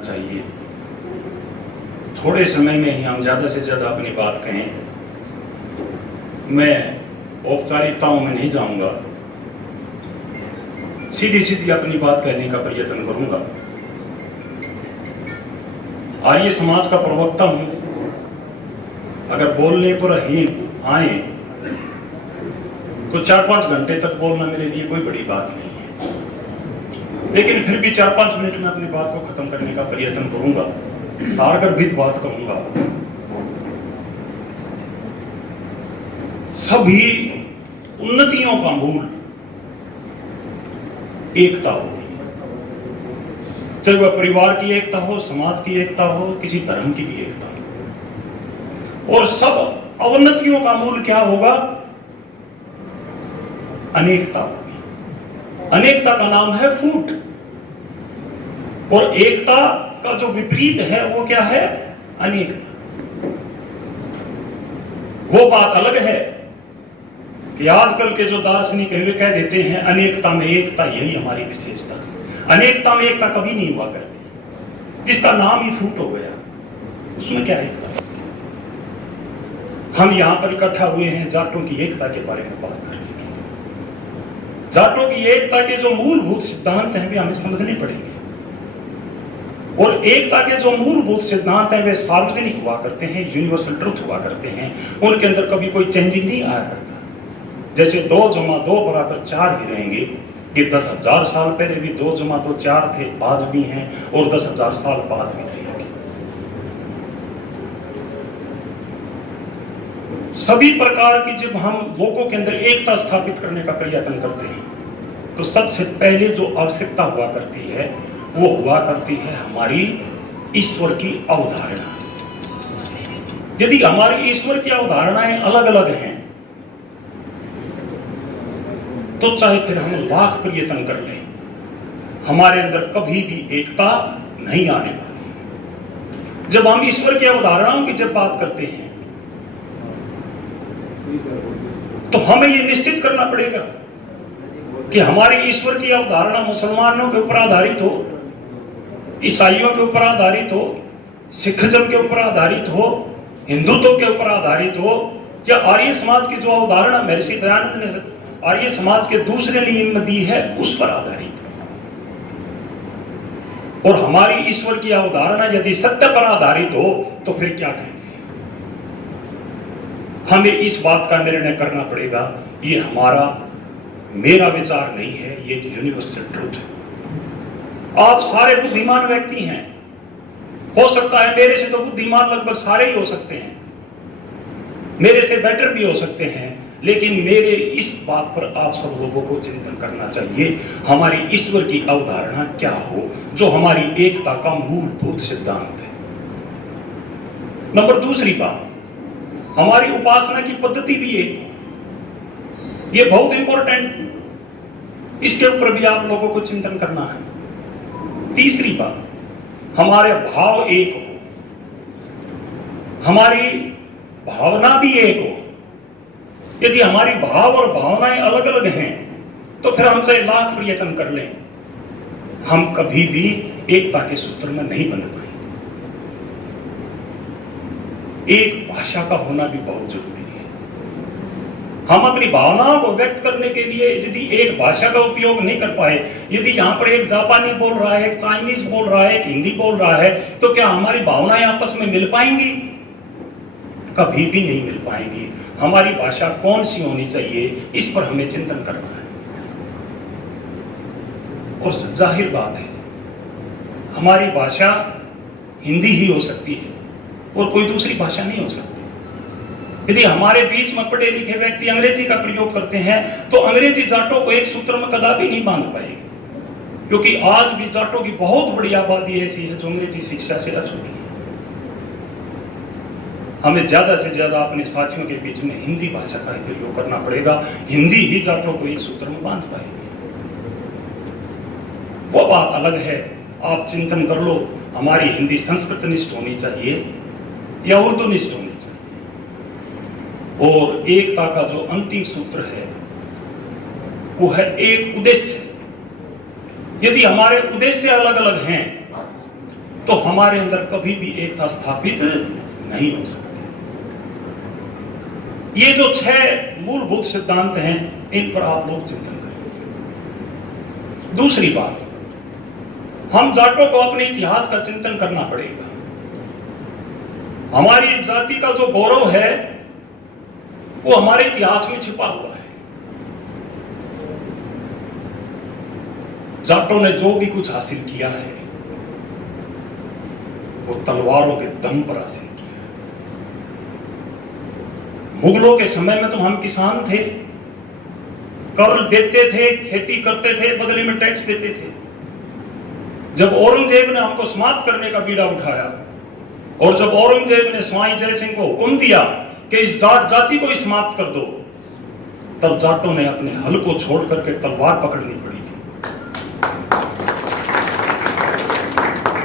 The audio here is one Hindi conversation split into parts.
चाहिए। थोड़े समय में ही हम ज़्यादा से ज़्यादा अपनी बात कहें। मैं औपचारिकताओं में नहीं जाऊंगा, सीधी सीधी अपनी बात कहने का प्रयत्न करूंगा। आर्य समाज का प्रवक्ता हूं, अगर बोलने पर ही आए तो 4-5 घंटे तक बोलना मेरे लिए कोई बड़ी बात नहीं है, लेकिन फिर भी 4-5 मिनट में अपनी बात को खत्म करने का प्रयत्न करूंगा, सारगर्भित बात कहूंगा। सभी उन्नतियों का मूल एकता होती है, चाहे वह परिवार की एकता हो, समाज की एकता हो, किसी धर्म की भी एकता हो। और सब अवनतियों का मूल क्या होगा? अनेकता होगी। अनेकता का नाम है फूट, और एकता का जो विपरीत है वो क्या है? अनेकता। वो बात अलग है कि आजकल के जो दार्शनिक हैं वे कह देते हैं अनेकता में एकता, यही हमारी विशेषता। अनेकता में एकता कभी नहीं हुआ करती। जिसका नाम ही फूट हो गया उसमें क्या एकता? हम यहां पर इकट्ठा हुए हैं जाटों की एकता के बारे में बात करने के लिए। जाटों की एकता के जो मूलभूत सिद्धांत हैं वे हमें समझने पड़ेंगे, और एकता के जो मूलभूत सिद्धांत हैं वे सार्वजनिक हुआ करते हैं, यूनिवर्सल ट्रुथ हुआ करते हैं। उनके अंदर कभी कोई चेंजिंग नहीं आया करता। जैसे 2 + 2 = 4 ही रहेंगे। ये 10,000 साल पहले भी 2 + 2 4 थे, आज भी हैं, और 10,000 साल बाद भी रहेंगे। सभी प्रकार की जब हम लोगों के अंदर एकता स्थापित करने का प्रयत्न करते हैं तो सबसे पहले जो आवश्यकता हुआ करती है वो हुआ करती है हमारी ईश्वर की अवधारणा। यदि हमारी ईश्वर की अवधारणाएं अलग अलग हैं तो चाहे फिर हम लाख प्रयत्न कर लें, हमारे अंदर कभी भी एकता नहीं आने वाली। जब हम ईश्वर की अवधारणाओं की जब बात करते हैं तो हमें यह निश्चित करना पड़ेगा कि हमारी ईश्वर की अवधारणा मुसलमानों के ऊपर आधारित हो, ईसाइयों के ऊपर आधारित हो, सिखजम के ऊपर आधारित हो, हिंदुत्व के ऊपर आधारित हो, या आर्य समाज की जो अवधारणा महर्षि दयानंद ने आर्य समाज के दूसरे नियम में दी है उस पर आधारित है। और हमारी ईश्वर की अवधारणा यदि सत्य पर आधारित हो तो फिर क्या करेंगे? हमें इस बात का निर्णय करना पड़ेगा। ये हमारा मेरा विचार नहीं है, ये यूनिवर्सल ट्रुथ है। आप सारे बुद्धिमान व्यक्ति हैं, हो सकता है मेरे से तो बुद्धिमान लगभग सारे ही हो सकते हैं, मेरे से बेटर भी हो सकते हैं, लेकिन मेरे इस बात पर आप सब लोगों को चिंतन करना चाहिए हमारी ईश्वर की अवधारणा क्या हो, जो हमारी एकता का मूलभूत सिद्धांत है। नंबर दूसरी बात, हमारी उपासना की पद्धति भी एक हो। यह बहुत इंपॉर्टेंट, इसके ऊपर भी आप लोगों को चिंतन करना है। तीसरी बात, हमारे भाव एक हो, हमारी भावना भी एक हो। यदि हमारी भाव और भावनाएं अलग अलग हैं तो फिर हम चाहे लाख प्रयत्न कर लें, हम कभी भी एकता के सूत्र में नहीं बंध पाएंगे। एक भाषा का होना भी बहुत जरूरी है। हम अपनी भावनाओं को व्यक्त करने के लिए यदि एक भाषा का उपयोग नहीं कर पाए, यदि यहाँ पर एक जापानी बोल रहा है, एक चाइनीज बोल रहा है, एक हिंदी बोल रहा है, तो क्या हमारी भावनाएं आपस में मिल पाएंगी? कभी भी नहीं मिल पाएंगी। हमारी भाषा कौन सी होनी चाहिए, इस पर हमें चिंतन करना है। और जाहिर बात है हमारी भाषा हिंदी ही हो सकती है और कोई दूसरी भाषा नहीं हो सकती। यदि हमारे बीच में पढ़े लिखे व्यक्ति अंग्रेजी का प्रयोग करते हैं तो अंग्रेजी जाटों को एक सूत्र में कदापि नहीं बांध पाएगी, क्योंकि आज भी जाटों की बहुत बड़ी आबादी ऐसी है जो अंग्रेजी शिक्षा से अछूती है। हमें ज्यादा से ज्यादा अपने साथियों के बीच में हिंदी भाषा का प्रयोग करना पड़ेगा। हिंदी ही जाटों को एक सूत्र में बांध पाएगी। वो बात अलग है, आप चिंतन कर लो हमारी हिंदी संस्कृत निष्ठ होनी चाहिए या उर्दू निष्ठ होनी चाहिए। और एकता का जो अंतिम सूत्र है वो है एक उद्देश्य। यदि हमारे उद्देश्य अलग अलग हैं तो हमारे अंदर कभी भी एकता स्थापित नहीं हो सकती। ये जो 6 मूलभूत सिद्धांत हैं, इन पर आप लोग चिंतन करें। दूसरी बात, हम जाटों को अपने इतिहास का चिंतन करना पड़ेगा। हमारी जाति का जो गौरव है वो हमारे इतिहास में छिपा हुआ है। जाटों ने जो भी कुछ हासिल किया है वो तलवारों के दम पर हासिल किया है। मुगलों के समय में तो हम किसान थे, कर देते थे, खेती करते थे, बदले में टैक्स देते थे। जब औरंगजेब ने हमको समाप्त करने का बीड़ा उठाया और जब औरंगजेब ने स्वाई जय सिंह को हुक्म दिया कि इस जाट जाति को ही समाप्त कर दो, तब जाटों ने अपने हल को छोड़ करके तलवार पकड़नी पड़ी थी।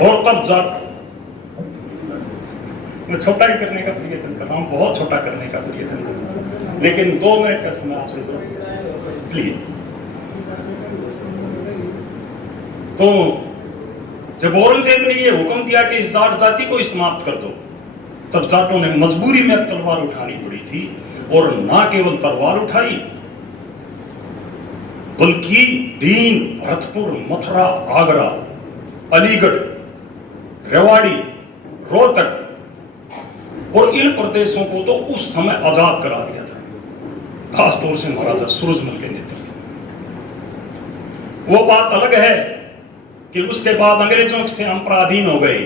और तब जाट, मैं छोटा ही करने का प्रयत्न कर रहा हूं, बहुत छोटा करने का प्रयत्न कर रहा हूं, लेकिन 2 मिनट का समय आपसे प्लीज। तो जब औरंगजेब ने यह हुक्म दिया कि इस जाट जाति को ही समाप्त कर दो, तब जाटों ने मजबूरी में तलवार उठानी पड़ी थी। और ना केवल तलवार उठाई, बल्कि दीन, भरतपुर, मथुरा, आगरा, अलीगढ़, रेवाड़ी, रोहतक और इन प्रदेशों को तो उस समय आजाद करा दिया था, खासतौर से महाराजा सूरजमल के नेतृत्व में। वो बात अलग है कि उसके बाद अंग्रेजों से हम पराधीन हो गए,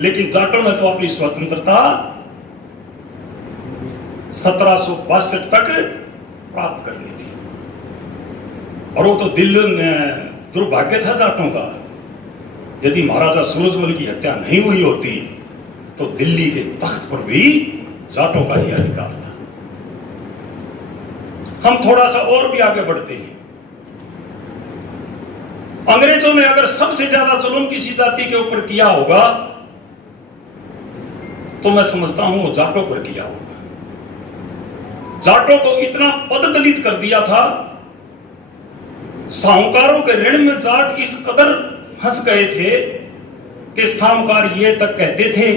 लेकिन जाटों ने तो अपनी स्वतंत्रता 1762 तक प्राप्त कर ली थी। और वो तो दुर्भाग्य था जाटों का, यदि महाराजा सूरजमल की हत्या नहीं हुई होती तो दिल्ली के तख्त पर भी जाटों का ही अधिकार था। हम थोड़ा सा और भी आगे बढ़ते हैं। अंग्रेजों ने अगर सबसे ज्यादा जुल्म किसी जाति के ऊपर किया होगा तो मैं समझता हूं वो जाटों पर किया होगा। जाटों को इतना पददलित कर दिया था, साहूकारों के ऋण में जाट इस कदर फंस गए थे कि साहूकार ये तक कहते थे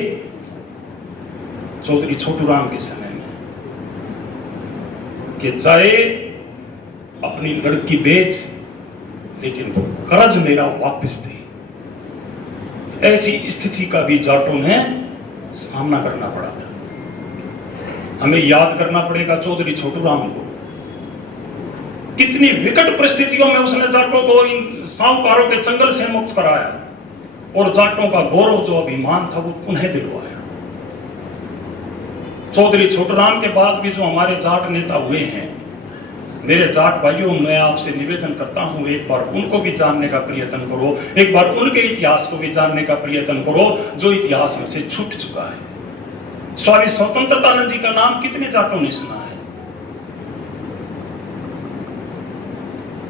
चौधरी छोटूराम के समय में कि चाहे अपनी लड़की बेच, लेकिन वो कर्ज मेरा वापस दे। ऐसी स्थिति का भी जाटों ने सामना करना पड़ा था। हमें याद करना पड़ेगा चौधरी छोटूराम को, कितनी विकट परिस्थितियों में उसने जाटों को इन साहूकारों के चंगल से मुक्त कराया और जाटों का गौरव जो अभिमान था वो पुनः दिलवाया। चौधरी छोटूराम के बाद भी जो हमारे जाट नेता हुए हैं, मेरे जाट भाइयों, मैं आपसे निवेदन करता हूं एक बार उनको भी जानने का प्रयत्न करो, एक बार उनके इतिहास को भी जानने का प्रयत्न करो जो इतिहास में से छूट चुका है। स्वामी स्वतंत्रतानंद जी का नाम कितने जाटों ने सुना है?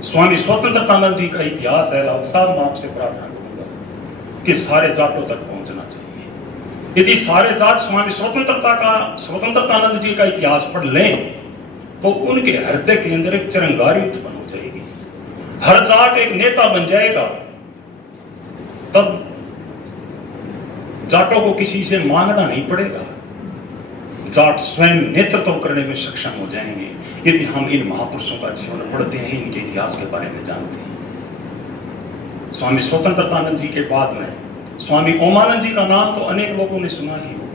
स्वामी स्वतंत्रतानंद जी का इतिहास है राव साहब, मैं आपसे प्रार्थना करूंगा कि सारे जाटों तक पहुंचना चाहिए। यदि सारे जाट स्वामी स्वतंत्रतानंद जी का इतिहास पढ़ लें तो उनके हृदय के अंदर एक चिरंगारी उत्पन्न हो जाएगी। हर जाट एक नेता बन जाएगा। तब जाटों को किसी से मांगना नहीं पड़ेगा, जाट स्वयं नेतृत्व करने में सक्षम हो जाएंगे यदि हम इन महापुरुषों का जीवन पढ़ते हैं, इनके इतिहास के बारे में जानते हैं। स्वामी स्वतंत्रतानंद जी के बाद में स्वामी ओमानंद जी का नाम तो अनेक लोगों ने सुना ही होगा।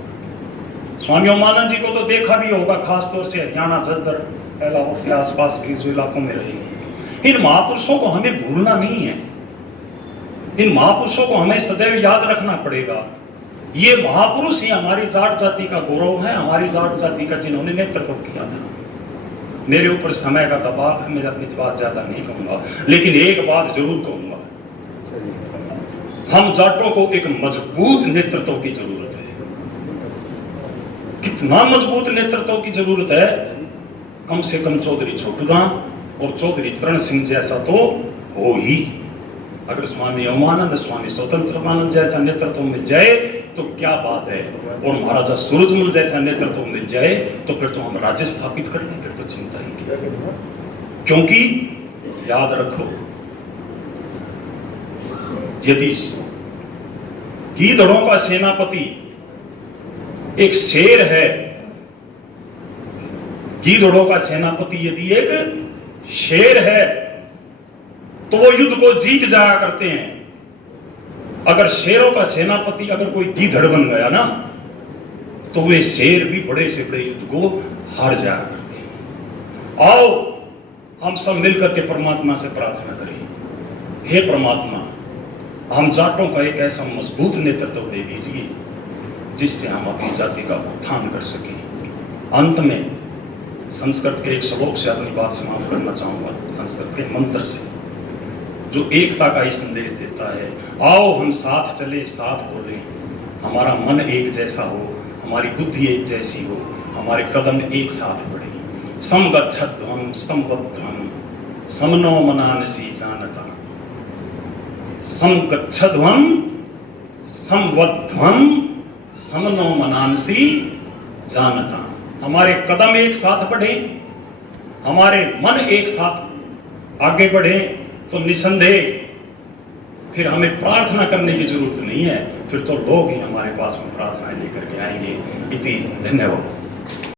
स्वामी ओमानंद जी को तो देखा भी होगा, खासतौर से हरियाणा, झज्जर, इलाहाबाद के आसपास के जो इलाकों में रहे। इन महापुरुषों को हमें भूलना नहीं है, इन महापुरुषों को हमें सदैव याद रखना पड़ेगा। ये महापुरुष ही हमारी जाट जाति का गौरव है, हमारी जाट जाति का जिन्होंने नेतृत्व किया था। मेरे ऊपर समय का दबाव है, मैं अपनी बात ज्यादा नहीं कहूंगा, लेकिन एक बात जरूर कहूंगा, हम जाटों को एक मजबूत नेतृत्व की जरूरत है। कितना मजबूत नेतृत्व की जरूरत है? कम से कम चौधरी छोटूराम और चौधरी चरण सिंह जैसा तो हो ही। अगर स्वामी ओमानंद, स्वामी स्वतंत्रतानंद जैसा नेतृत्व मिल जाए तो क्या बात है, और महाराजा सूरजमल जैसा नेतृत्व मिल जाए तो फिर तो हम राज्य स्थापित कर लें, फिर तो चिंता ही नहीं। क्योंकि याद रखो, यदि गीदड़ों का सेनापति एक शेर है। गीदड़ों का सेनापति यदि एक शेर है तो वो युद्ध को जीत जाया करते हैं। अगर शेरों का सेनापति अगर कोई गीदड़ बन गया ना तो वे शेर भी बड़े से बड़े युद्ध को हार जाया करते हैं। आओ हम सब मिलकर के परमात्मा से प्रार्थना करें, हे परमात्मा हम जाटों का एक ऐसा मजबूत नेतृत्व दे दीजिए जिससे हम अपनी जाति का उत्थान कर सकें। अंत में संस्कृत के एक श्लोक से अपनी बात समाप्त करना चाहूंगा, संस्कृत के मंत्र से जो एकता का ही संदेश देता है। आओ हम साथ चले, साथ बोलें, हमारा मन एक जैसा हो, हमारी बुद्धि एक जैसी हो, हमारे कदम एक साथ बढ़े। समगच्छध्वं संबद्धं समनो मनानसी जानता, समगच्छध्वं संबद्धं समनो मनानसी जानता। हमारे कदम एक साथ बढ़े, हमारे मन एक साथ आगे बढ़े तो निसंदेह फिर हमें प्रार्थना करने की जरूरत नहीं है, फिर तो लोग ही हमारे पास में प्रार्थनाएं लेकर के आएंगे। इति धन्यवाद।